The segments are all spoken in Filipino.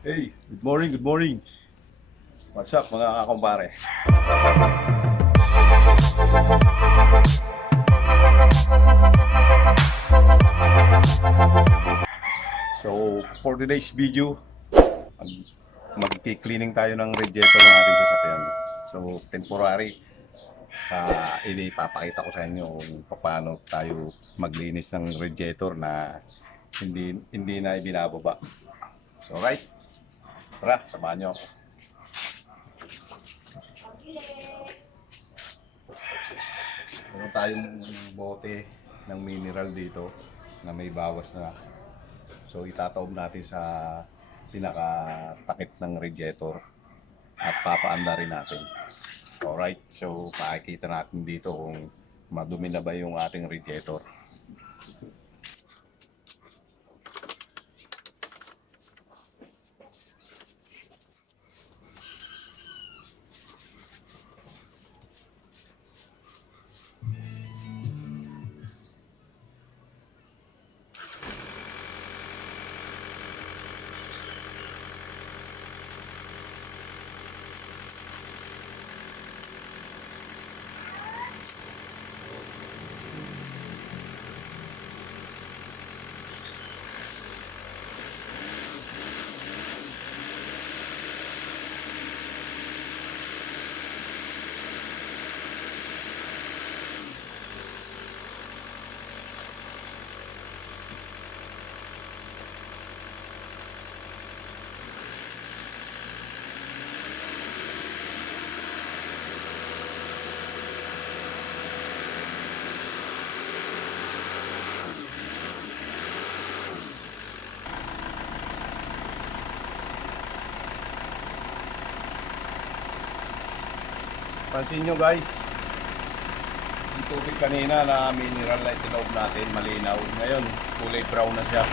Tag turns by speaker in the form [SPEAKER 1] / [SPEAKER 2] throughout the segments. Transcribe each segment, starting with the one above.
[SPEAKER 1] Hey, good morning, good morning. What's up mga kakumpare? So, for today's video, mag- mag-cleaning tayo ng radiator ng ating sasakyan. So, temporary, sa ipapakita ko sa inyo kung paano tayo maglinis ng radiator na hindi hindi na ibinababa. So, right? Tara, samahan nyo ako. Meron tayong bote ng mineral dito na may bawas na. So, itataob natin sa pinakatakip ng radiator at papaanda rin natin. Alright, so makikita natin dito kung madumi na ba yung ating radiator. Pansin nyo guys, yung tubig kanina na mineral na itinoob natin, malinaw. Ngayon, kulay brown na siya.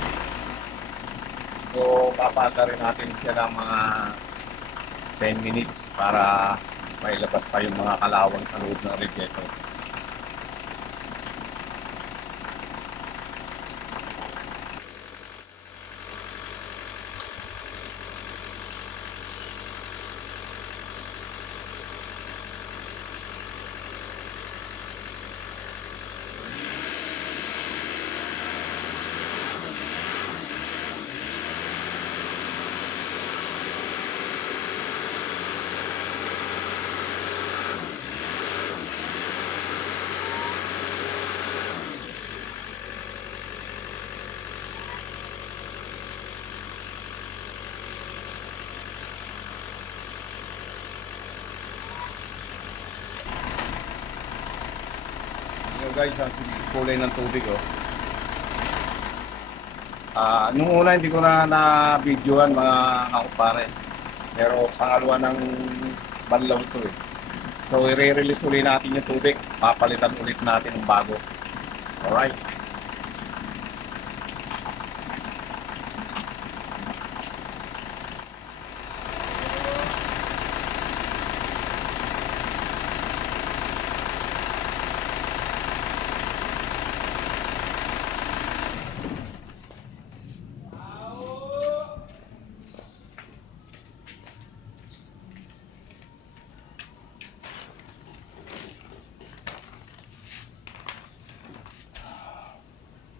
[SPEAKER 1] So, papata rin natin siya ng mga 10 minutes para mailabas pa yung mga kalawang sa loob ng radiator. Yung guys, ang kulay ng tubig oh. Ah, nung una hindi ko na na-videoan mga kakupare. Pero pangalawa ng banlaw to eh. So i-release ulit natin yung tubig. Papalitan ulit natin ng bago. Alright.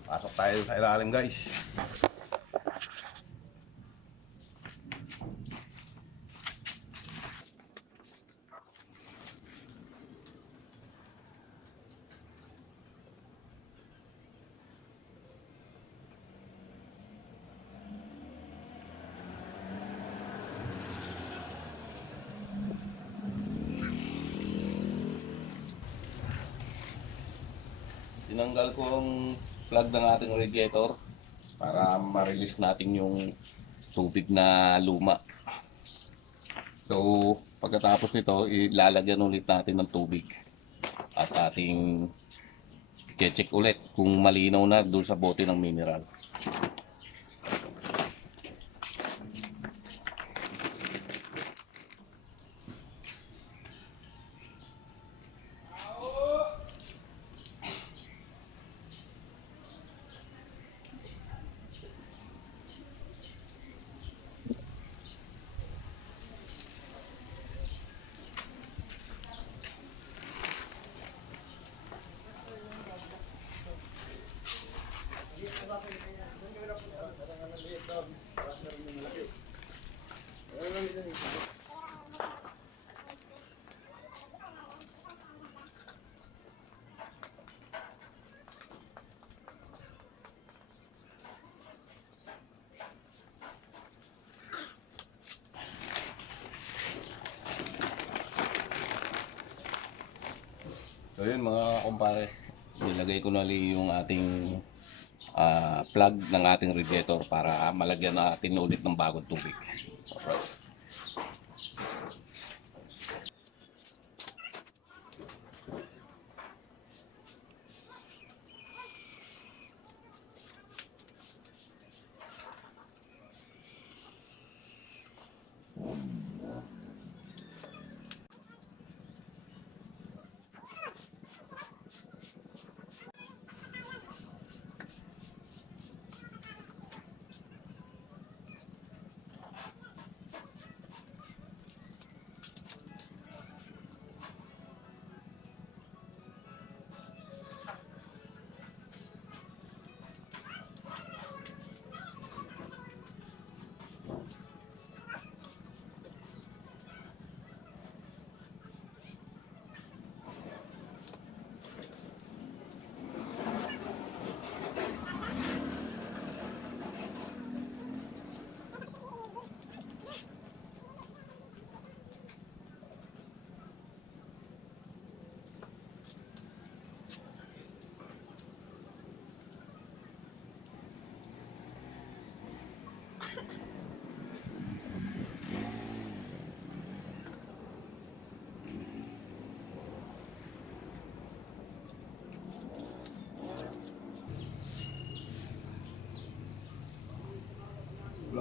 [SPEAKER 1] Pasok tayo sa ilalim guys. Tinanggal ko ang plug ng ating radiator para ma-release natin yung tubig na luma. So, pagkatapos nito, ilalagyan ulit natin ng tubig at ating check ulit kung malinaw na doon sa bote ng mineral.
[SPEAKER 2] Yun mga kumpare, nilagay ko na li yung ating ah, plug ng ating radiator para malagyan natin ulit ng bagong tubig.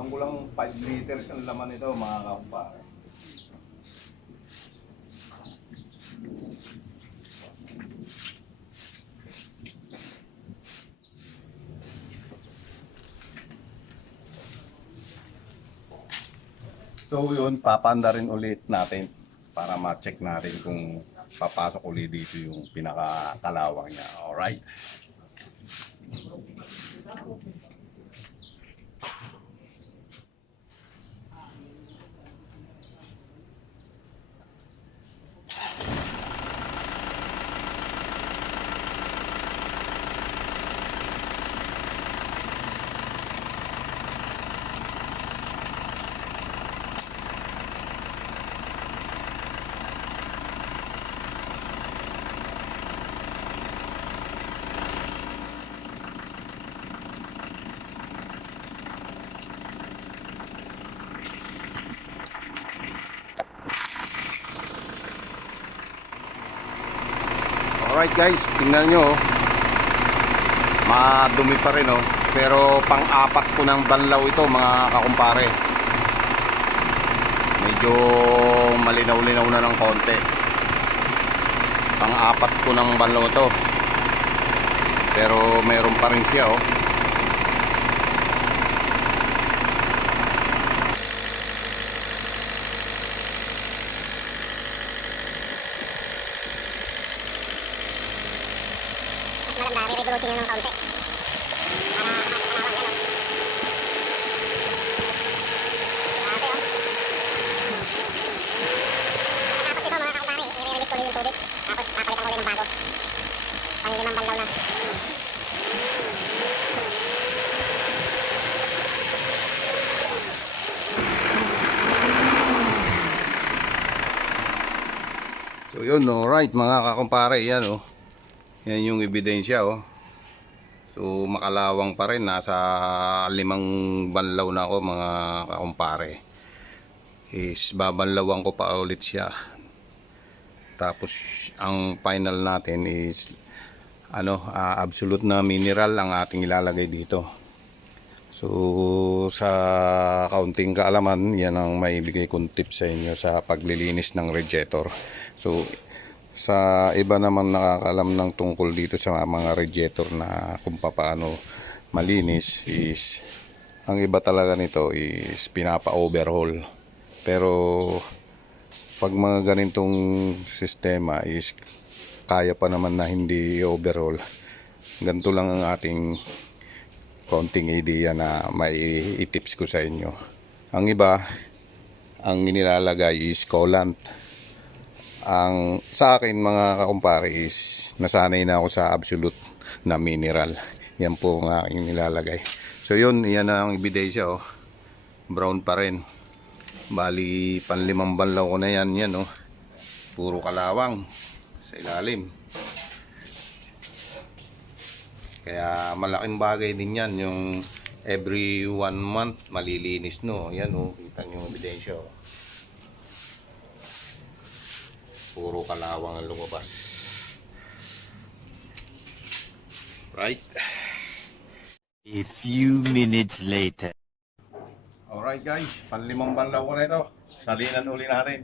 [SPEAKER 2] Alright.
[SPEAKER 1] Kulang-kulang 5 liters ang laman nito mga kakumpare. So yun, papanda rin ulit natin para ma-check natin kung papasok ulit dito yung pinakakalawang niya. Alright? Alright guys, tingnan nyo. oh. Madumi pa rin oh. Pero pang-apat ko ng banlaw ito mga kakumpare. Medyo malinaw-linaw na ng konti. Pang-apat ko ng banlaw ito. Pero meron pa rin siya oh.
[SPEAKER 3] Maganda, re-revolution nyo ng kaunti. Para makalawang yan, oh. Grabe, oh. Pagkatapos nito, mga kakumpare, i-release ko yung tubig. Tapos, papalitan ko ulit ng bago. Panglimang banlaw na.
[SPEAKER 1] So yun, alright mga kakumpare, yan oh. Yan yung ebidensya oh. So makalawang pa rin, nasa limang banlaw na ako mga kakumpare. Is babanlawan ko pa ulit siya. Tapos ang final natin is ano, ah, absolute na mineral ang ating ilalagay dito. So sa kaunting kaalaman, yan ang maibigay kong tips sa inyo sa paglilinis ng radiator. So sa iba naman nakakaalam ng tungkol dito sa mga radiator na kung paano malinis is ang iba talaga nito is pinapa-overhaul. Pero pag mga ganitong sistema is kaya pa naman na hindi overhaul. Ganito lang ang ating konting idea na may tips ko sa inyo. Ang iba, ang inilalagay is coolant. Ang sa akin mga kakumpare is nasanay na ako sa absolute na mineral. Yan po ang aking nilalagay. So yun, yan ang ebidensya oh. Brown pa rin. Bali, panlimang banlaw ko na yan, yan oh. Puro kalawang sa ilalim. Kaya malaking bagay din yan, yung every one month malilinis no. Yan oh, kita nyo ebidensya oh. Puro kalawang ang lumabas. Right?
[SPEAKER 4] A few minutes later.
[SPEAKER 5] Alright guys, panlimang banlaw ko na ito. Salinan uli natin.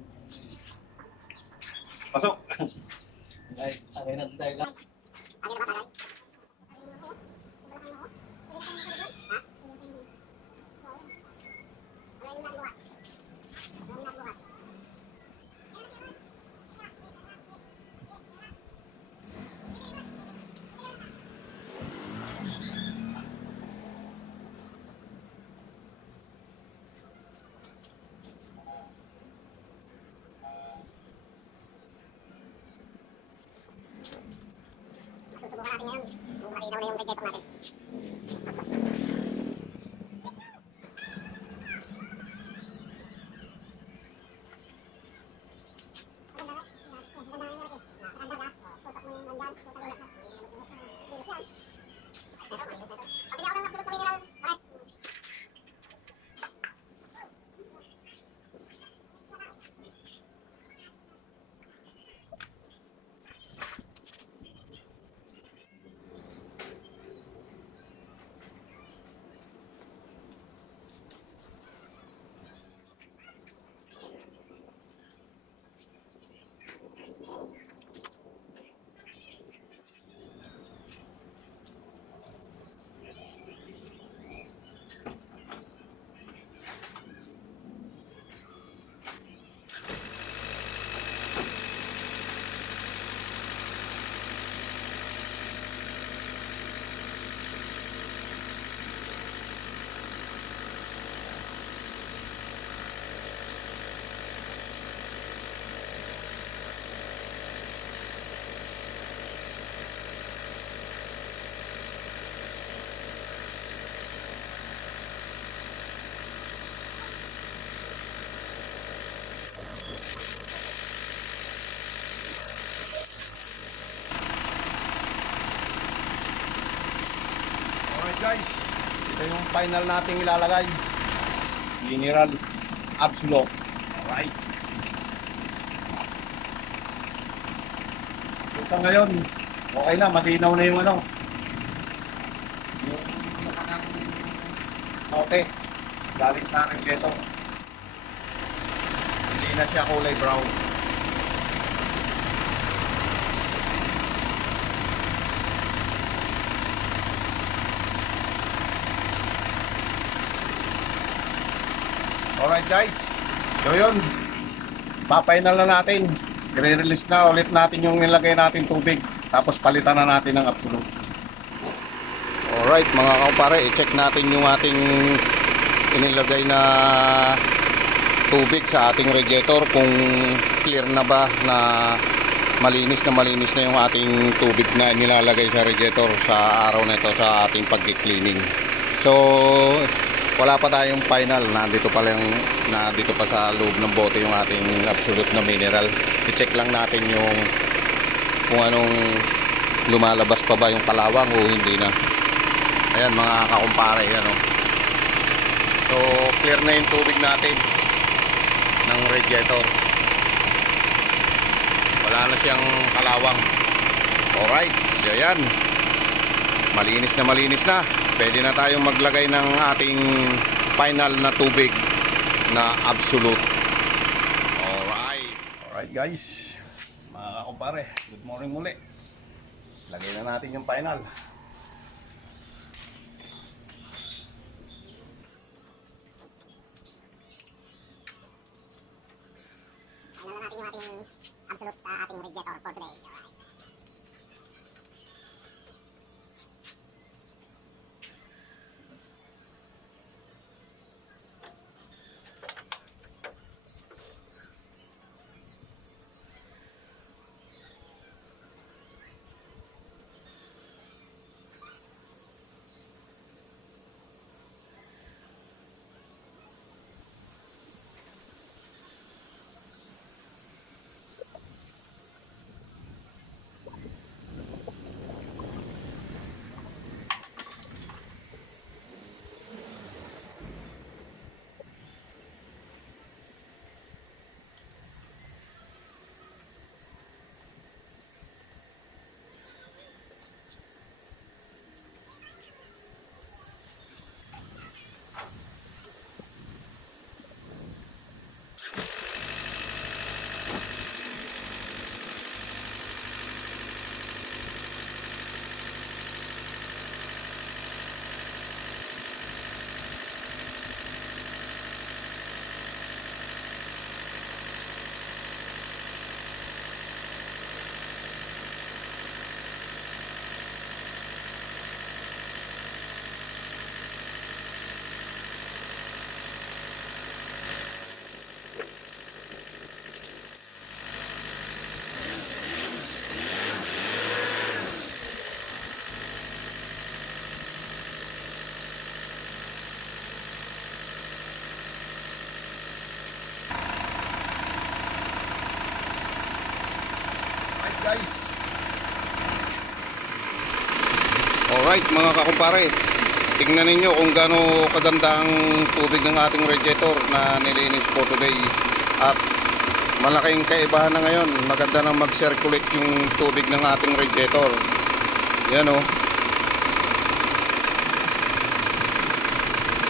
[SPEAKER 5] Pasok!
[SPEAKER 3] Susubukan natin ngayon malinaw na yung radiator natin.
[SPEAKER 5] Guys, ito yung final nating ilalagay. Mineral Absolute. Alright. So sa ngayon, okay na, matinaw na yung ano. Yung note galing sa akin dito. Hindi na siya kulay brown. Alright guys, so yun, papainal na natin. I-release na ulit natin yung nilagay natin tubig. Tapos palitan na natin ng absolute.
[SPEAKER 1] Alright mga kapare, i-check natin yung ating inilagay na tubig sa ating radiator kung clear na ba na malinis na malinis na yung ating tubig na nilalagay sa radiator sa araw na ito sa ating pag-cleaning. So, wala pa tayong final. Nandito pa lang nandito pa sa loob ng bote yung ating absolute na mineral. I-check lang natin yung kung anong lumalabas pa ba yung kalawang o hindi na. Ayan mga kakumpare, yan o. So, clear na yung tubig natin ng radiator. Wala na siyang kalawang. Alright, so yan. Malinis na malinis na. Pwede na tayong maglagay ng ating final na tubig na absolute. Alright.
[SPEAKER 5] Alright guys, mga kakumpare, good morning muli. Lagay na natin yung final.
[SPEAKER 3] Alright
[SPEAKER 1] mga kakumpare, tingnan ninyo kung gaano kaganda ang tubig ng ating radiator na nilinis po today. At malaking kaibahan na ngayon, maganda na mag-circulate yung tubig ng ating radiator. Yan o.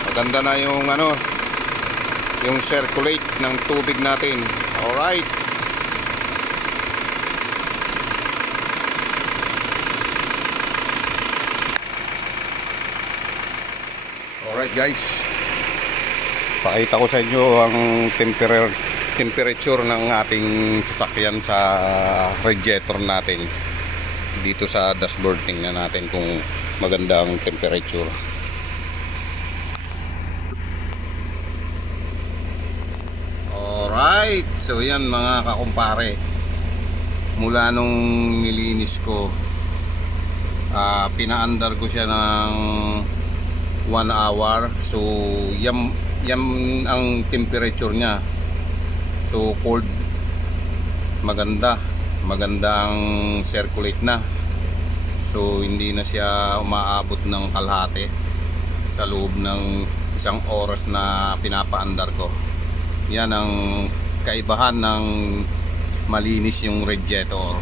[SPEAKER 1] Maganda na yung ano, yung circulate ng tubig natin. Alright. Guys. Pakita ko sa inyo ang temper temperature ng ating sasakyan sa radiator natin. Dito sa dashboard tingnan natin kung maganda ang temperature. Alright, so yan mga kakumpare. Mula nung nilinis ko, ah pinaandar ko siya ng 1 hour. So, yan, yan ang temperature niya. So, cold. Maganda. Maganda ang circulate na. So, hindi na siya umaabot ng kalahati sa loob ng isang oras na pinapaandar ko. Yan ang kaibahan ng malinis yung radiator.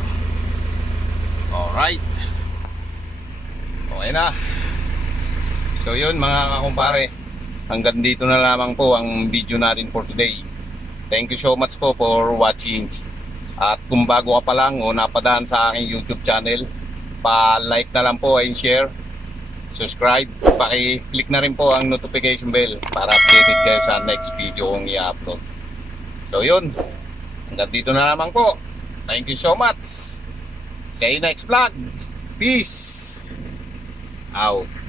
[SPEAKER 1] Alright. Okay na. So yun mga kakumpare, hanggang dito na lamang po ang video natin for today. Thank you so much po for watching. At kung bago ka pa lang o napadaan sa aking YouTube channel, pa-like na lang po and share. Subscribe, paki-click na rin po ang notification bell para updated kayo sa next video kong i-upload. So yun, hanggang dito na lamang po. Thank you so much. See you next vlog. Peace out.